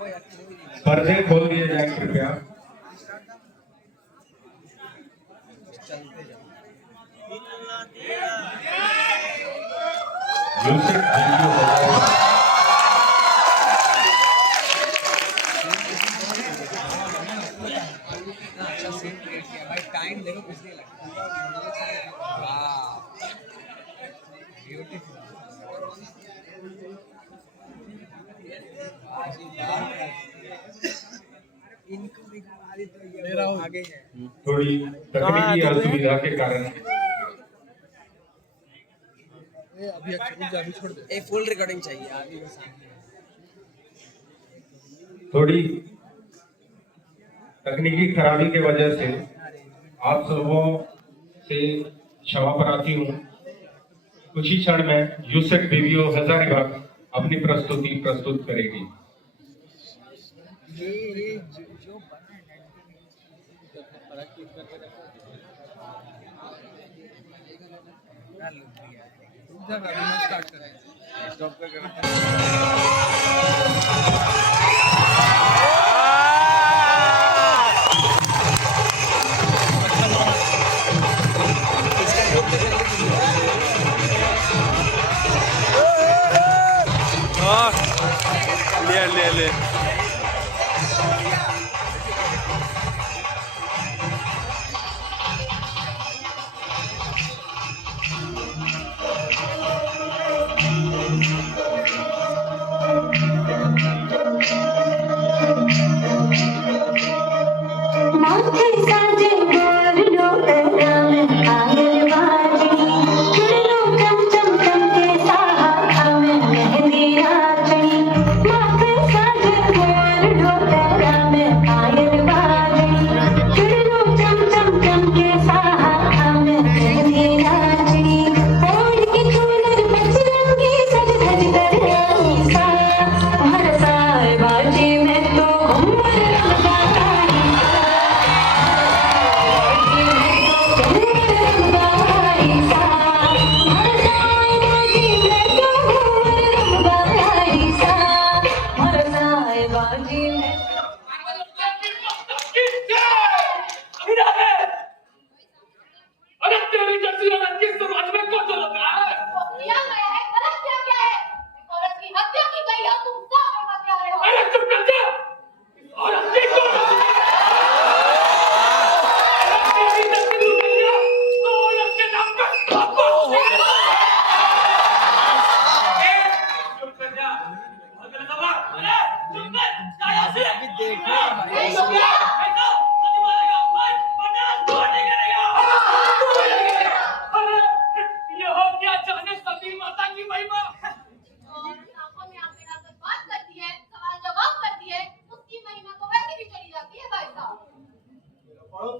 पर्दे खोल दिए जाए कृपया। टाइम देखो कुछ नहीं लगता। इनको भी करा दी तो ये आगे है। थोड़ी तकनीकी असुविधा के कारण अभी छोड़ दे। एक फुल रिकॉर्डिंग चाहिए अभी। थोड़ी तकनीकी खराबी की वजह से आप सबों से क्षमा प्रार्थी हूँ। कुछ ही क्षण में यूसेक बीवीओ हजारीबाग अपनी प्रस्तुति प्रस्तुत करेगी। ये जो बना है स्टार्ट करें। स्टॉप कर ले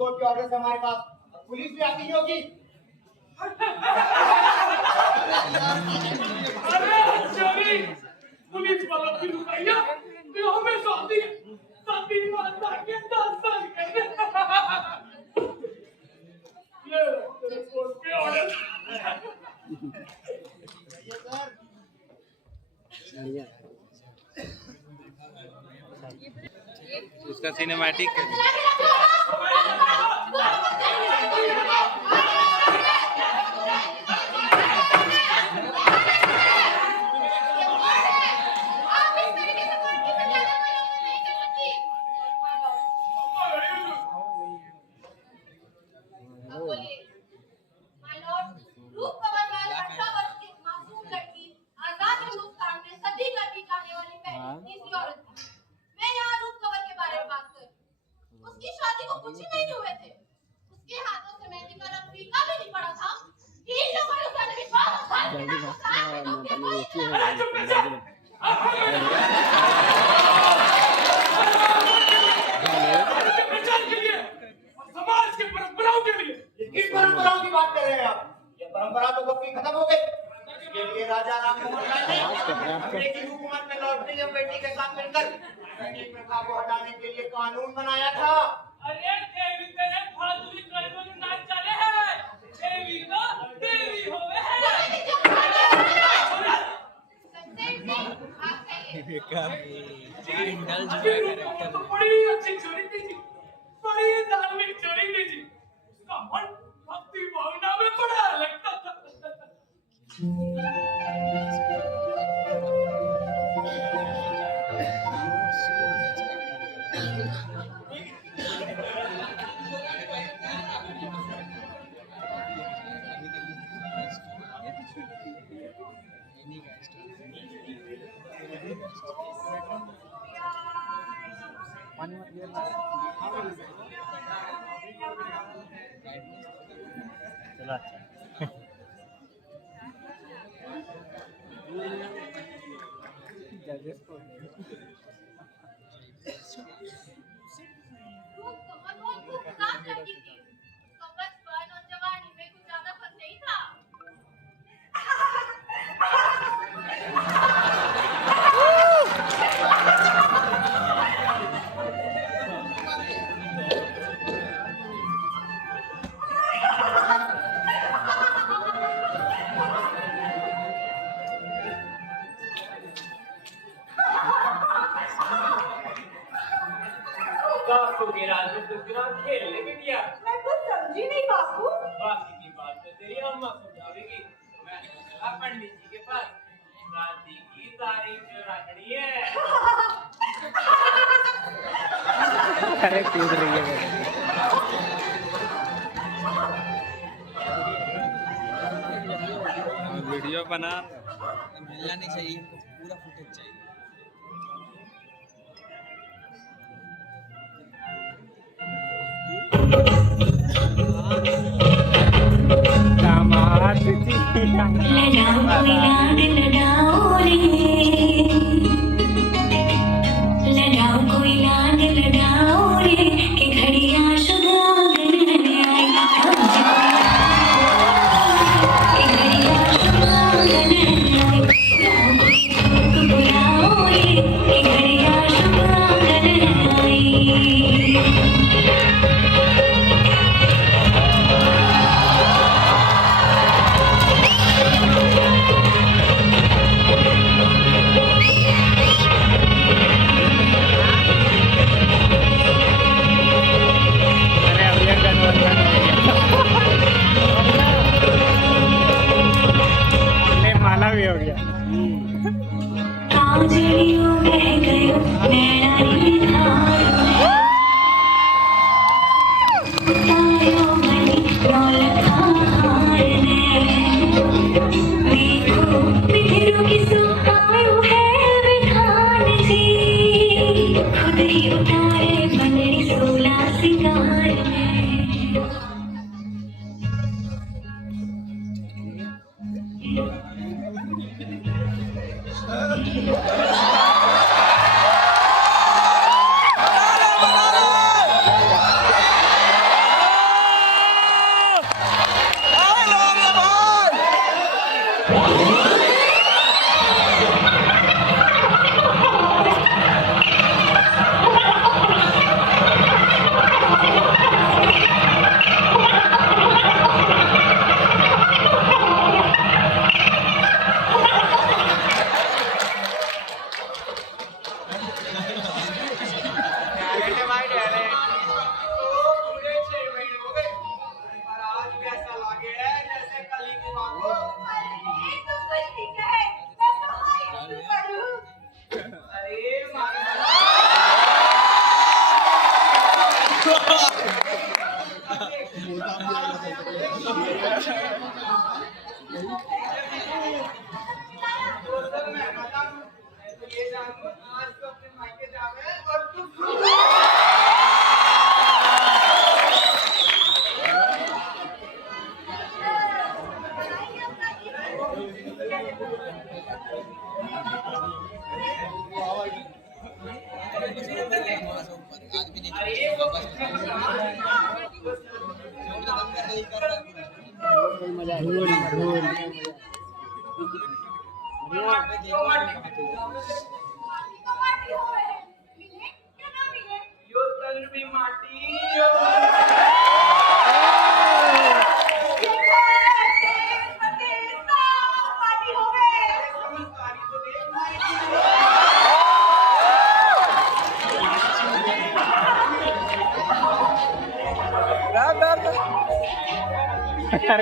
कोर्ट के ऑर्डर से हमारे पास पुलिस भी आती होगी। अरे पुलिस वाला फिर रुपया तो हमें शादी मारता के 10 साल कर ये कोर्ट के ऑर्डर इसका सिनेमैटिक उसकी शादी को कुछ ही महीने हुए थे। उसके हाथों से मेहंदी का रंग फीका भी नहीं पड़ा था। इन लोगों ने उसे विश्वास समाज के परंपराओं के लिए। किस परंपराओं की बात कर रहे हैं आप? ये परंपरा तो कब की खत्म हो गई। इसके लिए राजा राम मोहन राय ने अंग्रेजी हुकूमत में लॉर्ड विलियम बेटी के साथ मिलकर प्रथा को हटाने के लिए कानून बनाया था। अरे देवी तेरे फालतू कर्मों में नाच चले हैं। देवी तो देवी होवे है। आगे रूपा तो बड़ी अच्छी जोड़ी थी जी, बड़ी धार्मिक जोड़ी थी जी। उसका मन भक्ति भावना में बड़ा लगता था। खूब कमर और खूब काम लगी थी। उसका बचपन और जवानी में कुछ ज्यादा फर्क नहीं था। बापू के राज में दूसरा खेलने भी दिया। मैं कुछ समझी नहीं बापू। बाकी की बात तो तेरी अम्मा समझावेगी। मैं चला पंडित जी के पास, शादी की तारीख जो रखनी है। अरे कूद रही है वीडियो बना मिलना नहीं चाहिए, पूरा फुटेज चाहिए। लड़ाओ कोई लाड लड़ाओ रे कि घड़ियां शुभ आंगन में आई। कि घड़ियां शुभ आंगन में आई। कोई धूप बुलाओ रे कि घड़ियां शुभ आंगन में आई। माला भी हो गया। काजलियों बह गयो नैना री धार में। तारो मणि नौलखा हार ने। देखो मिथिरो किसो आयो है विधान जी। खुद ही उतारे बनड़ी सोला सिंगार में। पूरे 6 महीने हो गए और आज भी ऐसा लगे है जैसे कल ही की बात हो। अरे तो कुछ ठीक है। मैं तो हाय करूं। अरे मारी मैं बता दूं, मैं तो ये जानूं आज तो अपने मायके जावे और तू माटी हो गए। मिले या ना मिले। यो तन भी माटी पार्टी हो गए। समझदारी तो देख मारी अपना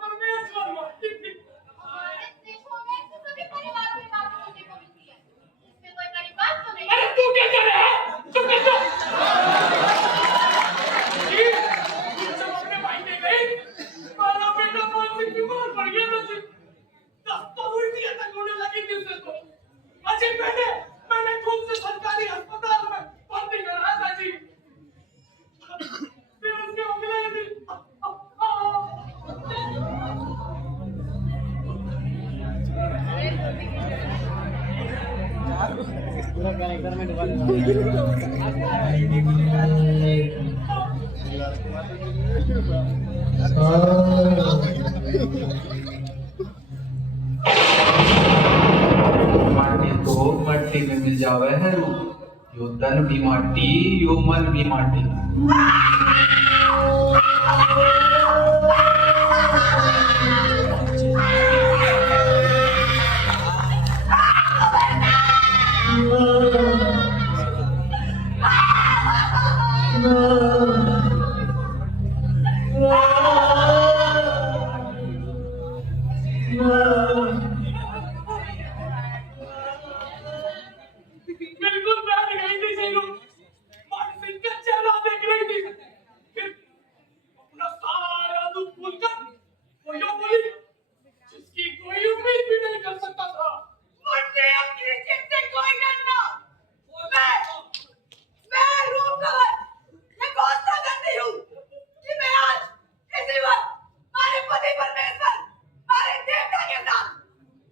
परमेश्वर मानती थी। हमारे देशों में ऐसे सभी परिवारों में बात सुनने को मिलती है। इसमें कोई बड़ी बात तो नहीं। अरे तू क्या कर रहा है? चुप कर जा। जी, जब अपने भाई ने गई, हमारा बेटा कौन सी बीमार पड़ गया था जी। दस्तक उल्टी तक होने लगी थी उसे तो। अजी मैंने खुद से सरकारी अस्पताल में भर्ती कराया था जी। फिर उसके अगले दिन माटी तो मट्टी में मिल जावे है रू। यो तन भी माटी यो मन भी माटी। बिल्कुल बैठ गई थी सीनू। मानसिक का चेहरा देख रही थी। फिर अपना सारा दुख भूलकर वो यो बोली जिसकी कोई उम्मीद भी नहीं कर सकता था। मुझे अपनी जिद से कोई डर ना। मैं रूप कवर मैं घोषणा करती हूँ कि मैं आज इसी वक्त हमारे पति परमेश्वर हमारे देवता के साथ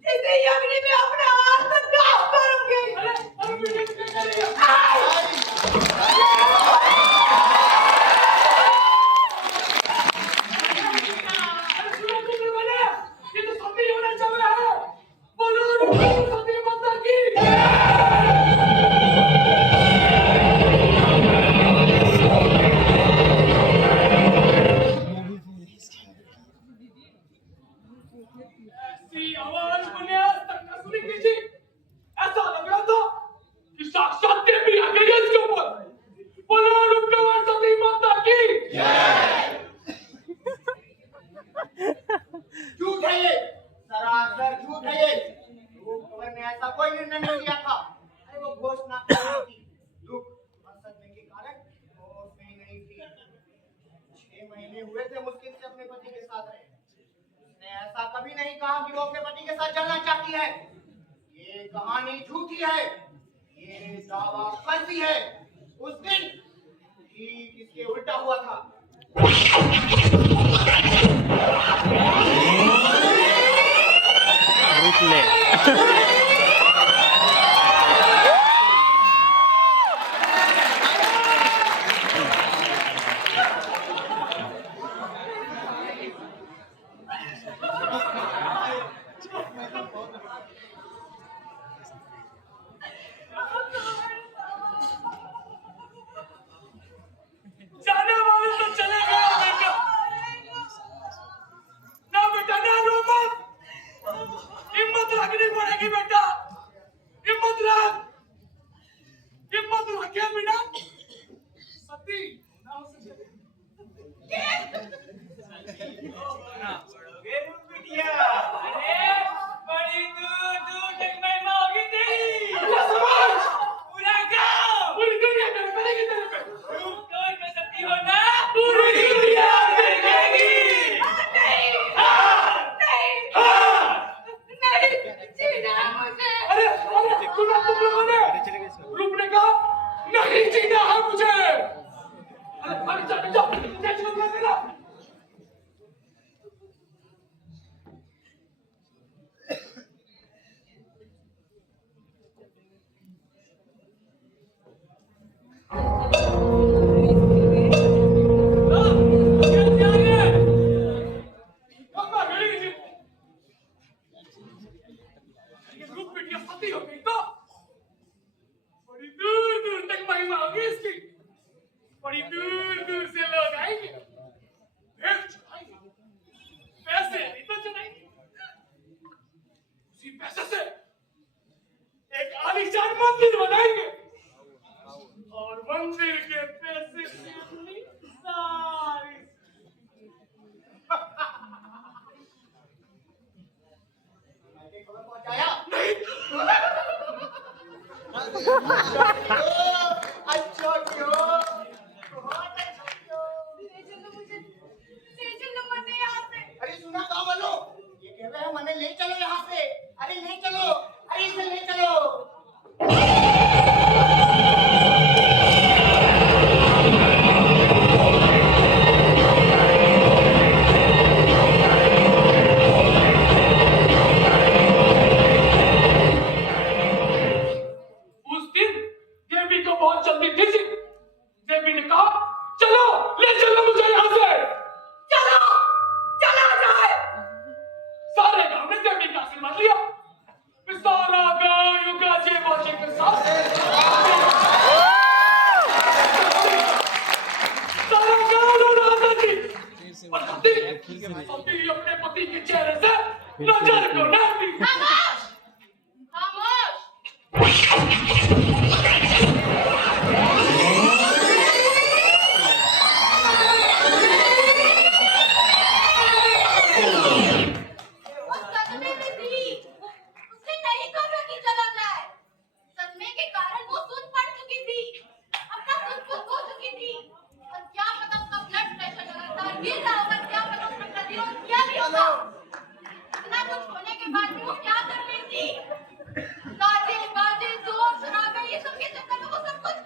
इसी अग्नि में अपना आत्मदाह करूंगी। अरे बेटे क्या कर रही है? अरे सुनो तुमने बोला ये तो सती होना चाह रहा है। बोलो सती माता की। ऐसी आवाज मैंने आज तक न सुनी थी जी। ऐसा लग रहा था कि साक्षात देवी आ गई है इसके ऊपर। बोलो रुकमर सती माता की। झूठ है ये, सरासर झूठ है ये। रूप कंवर ने ऐसा कोई निर्णय नहीं लिया था। अरे वो घोषणा कर रही थी। दुख और सदमे के कारण होश में ही नहीं थी। 6 महीने हुए थे मुश्किल से अपने पति के साथ रहे। उसने ऐसा कभी नहीं कहा कि वो अपने पति के साथ चलना चाहती है। ये कहानी झूठी है। ये दावा फर्जी है। उस दिन ठीक इसके उल्टा हुआ था। जाने वाले तो चले गए बेटा। ना बेटा ना रो मत। हिम्मत रखनी पड़ेगी बेटा। हिम्मत रख के बिना सती ना हो सके। पढ़ोगे रूप बिटिया। अरे बड़ी दूर दूर तक महिमा होगी तेरी। अल्लाह समाज पूरा गांव पूरी दुनिया में करेगी तेरे पे। रूप कवर में सती हो ना पूरी दुनिया देखेगी। नहीं जीना है मुझे। अरे तुम लोगों ने रूप ने कहा नहीं जीना है मुझे। अरे चल देना। रूप बिटिया सती हो गई तो बड़ी दूर दूर तक महिमा होगी इसकी। बड़ी दूर दूर से लोग आएंगे, भेंट चढ़ाएंगे, पैसे नहीं तो चढ़ाएंगे। उसी पैसे से एक आलीशान मंदिर बनाएंगे। अच्छा क्यों? बहुत अच्छा क्यों? ले चलो मुझे, ले चलो मने यहाँ से। अरे सुना गाँव वालों, ये कह रहे हैं मने ले चलो यहाँ से। अरे ले चलो, अरे इसे ले चलो। उस दिन देवी को बहुत जल्दी थी जी। देवी ने कहा चलो ले चलो मुझे यहाँ से। चलो, चला जाए। सारे गांव ने देवी का आशीर्वाद लिया। फिर सारा गांव यूं गाजे बाजे के साथ सारा गांव रो रहा था जी। और सती अपने पति के चेहरे से नजर को न दी। खामोश, खामोश। और सदमे में थी, उसे नहीं कहा कि चला जाए। सदमे के कारण वो सुन पड़ चुकी थी, अपना सुन हो चुकी थी। और क्या पता उसका ब्लड प्रेशर लगातार गिर रहा होगा, क्या पता उसका प्रतिरोध क्या भी होगा। इतना कुछ होने के बाद भी वो क्या कर रही थी? गाजे बाजे जोर शराबे ये सब के चक्कर में वो सब कुछ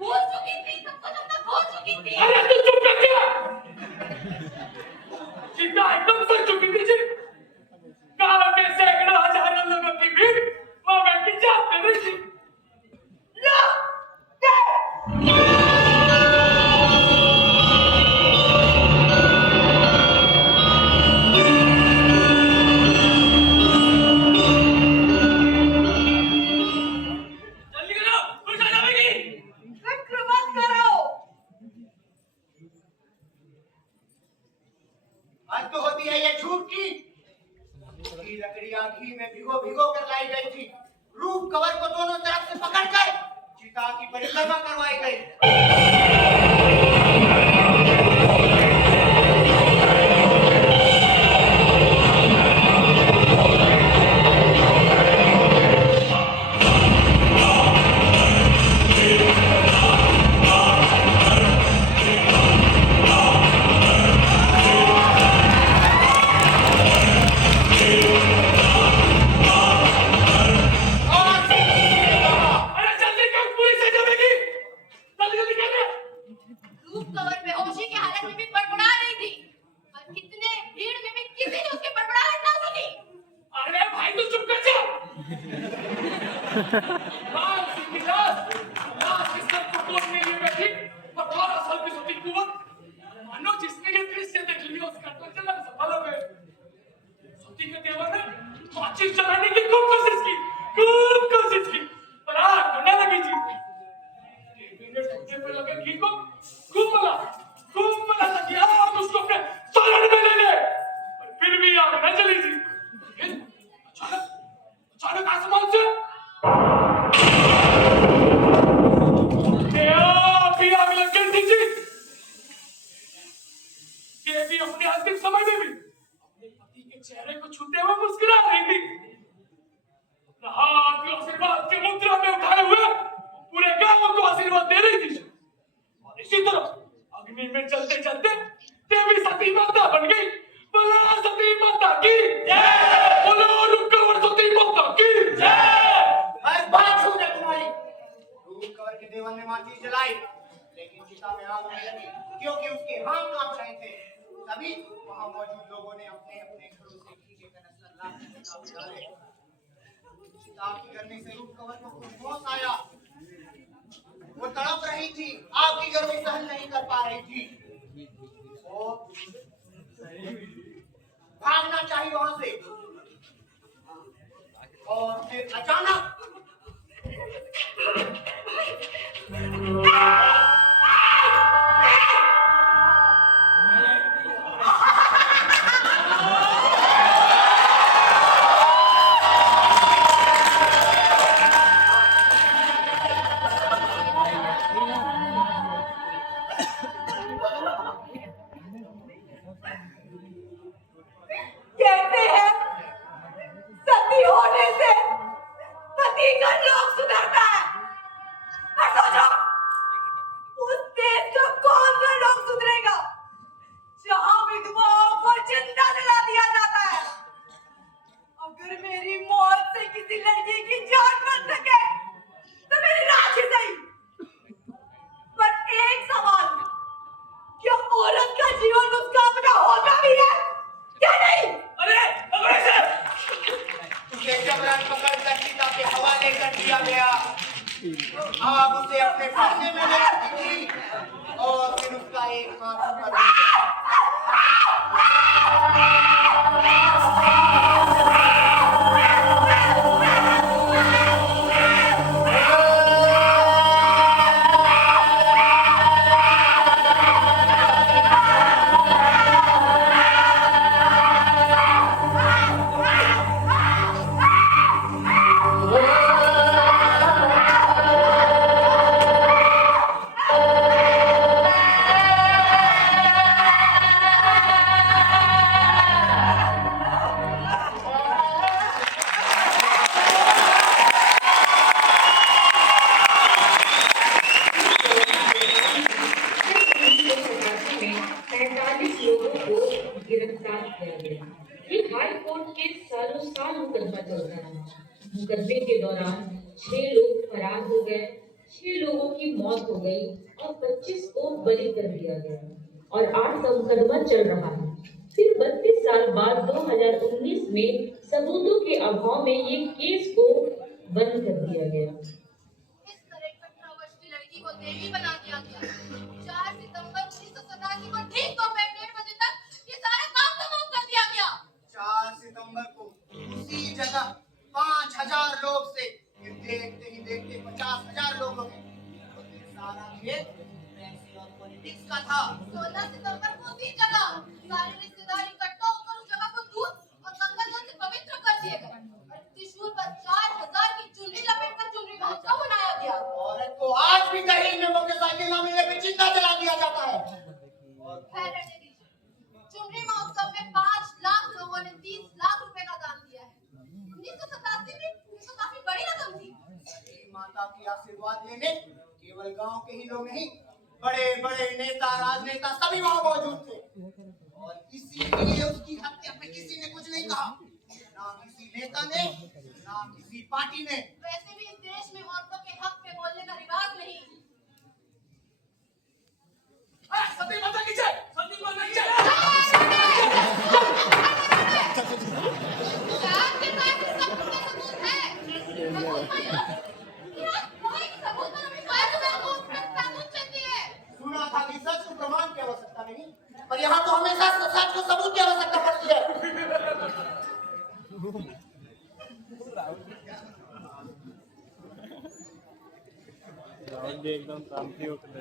भूल चुकी थी, सब कुछ अपना खो चुकी थी। अरे तू चुप कर जा। चिंता एकदम सच चुकी थी जी। गांव के सैकड़ों हजारों लोगों की भीड़ वहां बैठ के जाप कर रही थी। लो, दे। जल्दी करो, कुछ आ जाएगी। फिक्र मत करो। आज तो होती है ये झूठ की लकड़ियां घी में भिगो भिगो कर लाई गई थी। रूप कवर को दोनों तरफ से पकड़कर चिता की परिक्रमा करवाई गई। अरे जल्दी कर, पुलिस आ जाएगी। जल्दी जल्दी कर। रूप कवर बेहोशी की हालत में भी बड़बड़ा रही थी, और कितने भीड़ में भी किसी ने उसकी बड़बड़ाहट ना सुनी। अरे भाई तू चुप कर जा। लाल सिंह की लाश इस सब को कोसने लिए बैठी 18 साल की सती कुंवर। मानो जिसने ये दृश्य देख लिया उसका तो चलन सफल हो गए। सती के देवर ने माचिस जलाने की खूब कोशिश की, पर आग तो न लगी जी। देवी ने ठोके पे लगे घी को खूब मला ताकि आग उसको अपने सालन में ले ले, पर फिर भी आग न जली जी। फिर अचानक आसमान से आग लग गई थी जी। देवी अपने अंतिम समय में भी अपने पति के चेहरे को छूते हुए मुस्कुरा रही थी। अपना हाथ को आशीर्वाद के मुद्रा में उठाए हुए पूरे गांव को आशीर्वाद दे रही थी। और इसी तरह अग्नि में चलते चलते देवी सती माता बन गई। बोलो सती माता की जय। बोलो रुकवर सती माता की जय। एक बात छू दे तुम्हारी। रूप कवर के देवर ने माचिस जलाई, लेकिन चिता में आग नहीं लगी क्योंकि उसके हाथ कांप रहे थे। तभी वहां मौजूद लोगों ने अपने अपने घरों से घी के कनस्तर लाकर चिता में डाले। चिता की गर्मी से रूप कवर को कुछ होश आया। वो तड़प रही थी, आग की गर्मी सहन नहीं कर पा रही थी। वो भागना चाहिए वहां से, और फिर अचानक कहते हैं सती होने से पति का लोग सुधरता है, किया गया। ये हाई कोर्ट के सालों साल मुकदमा चलता रहा। मुकदमे के दौरान 6 लोग फरार हो गए, 6 लोगों की मौत हो गई और 25 को बरी कर दिया गया और 8 का मुकदमा चल रहा है। फिर 32 साल बाद 2019 में सबूतों के अभाव में ये केस को बंद कर दिया गया। इस तरह 18 वर्ष की लड़की को देवी बना दिया गया। 4 सितंबर 1987 को ठीक दोपहर 1:30 बजे तक ये सारा काम तमाम कर दिया गया। 4 सितंबर को उसी जगह 5000 लोग से देखते ही देखते 50,000 लोग हो गए। तो ये सारा खेल पैसे और पॉलिटिक्स का था। 16 सितंबर को उसी जगह सारे रिश्तेदार इकट्ठा होकर उस जगह को दूध और गंगा जल से पवित्र कर दिए गए और त्रिशूल पर 4000 की चुनरी लपेटकर चुनरी महोत्सव मनाया गया। औरत को आज भी दहेज में मोटरसाइकिल ना मिलने पे जिंदा जला दिया जाता है। खैर रहने दीजिए। चुनरी महोत्सव में 5 लाख लोगों ने 30 लाख रुपए का दान दिया है। 1987 में ये तो काफी बड़ी रकम थी। माता की आशीर्वाद लेने केवल गांव के ही लोग नहीं, बड़े बड़े नेता राजनेता सभी वहां मौजूद थे और इसीलिए उसकी हत्या पे किसी ने कुछ नहीं कहा, ना किसी नेता ने ना किसी पार्टी ने। वैसे भी इस देश में औरतों के हक पे बोलने का रिवाज नहीं। सती माता की जय, सती माता की जय। आपके पास सब कुछ सबूत है। कोई सबूत नहीं सबूत चाहिए। सुना था कि सच को प्रमाण की आवश्यकता नहीं, पर यहाँ तो हमेशा सच को सबूत की आवश्यकता पड़ती है। एकदम शांति होकर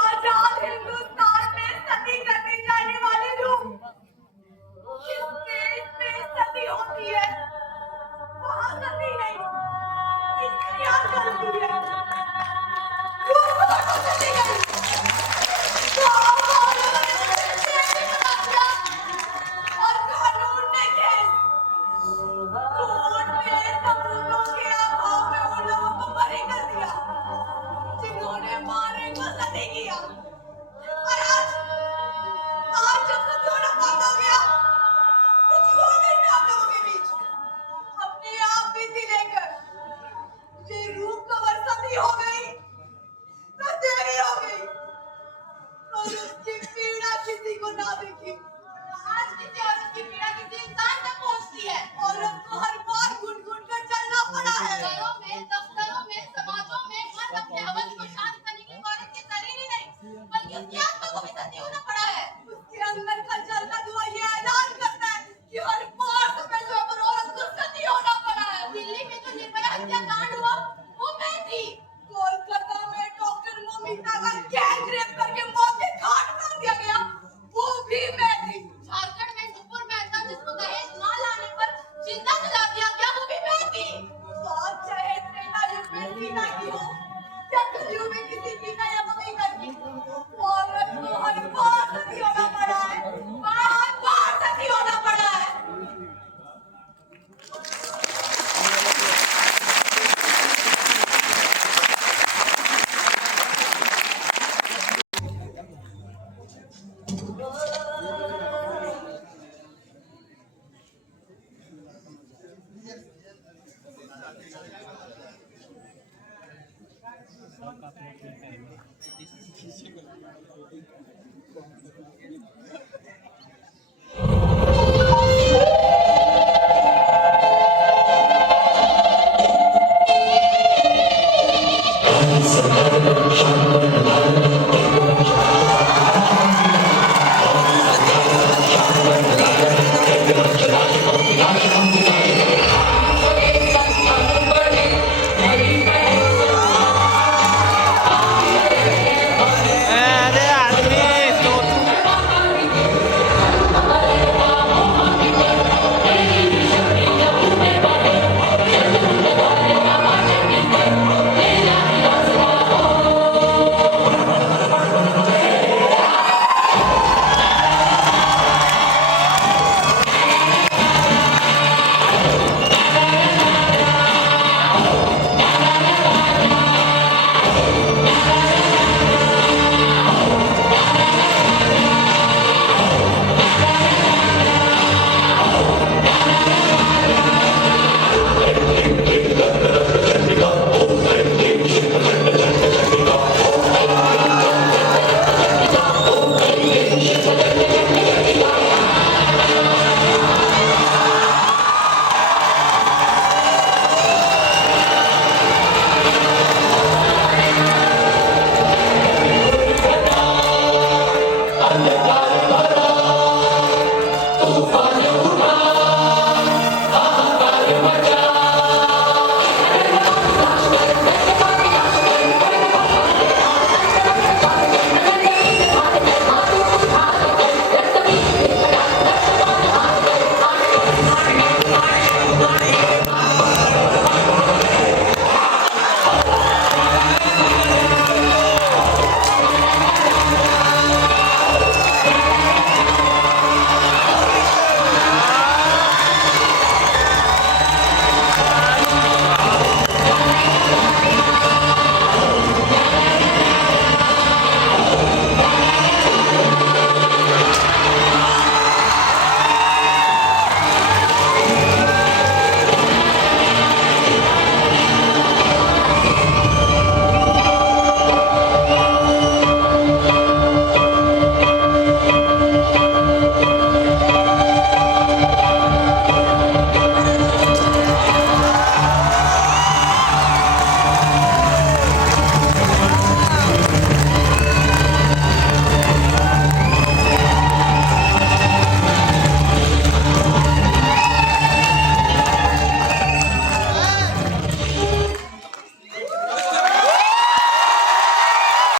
आजाद हिंदुस्तान में सती करने जाने वाले लोग जिस देश में सती होती है वहाँ सती नहीं क्या करती है सती गई और कानून ने केस कोर्ट ने सबूतों के अभाव में उन लोगों को बरी कर दिया जिन्होंने मारे को सती किया। और आज जब सब थोड़ा बंद हो गया तो छूट गई मैं आप लोगों के बीच अपने आप बीती लेकर ये रूप कवर सती हो गई तो देवी हो गई और उसकी पीड़ा किसी को ना देखी। आज किसी औरत की पीड़ा किसी इंसान तक पहुंचती है। औरत को हर बार घुट-घुट कर चलना पड़ा है। घरों में, दफ्तरों में, समाजों में हर अपने हवस को शांत करने की औरत के शरीर ही नहीं बल्कि उसकी आत्मा को भी सती होना पड़ा है। उसके अंदर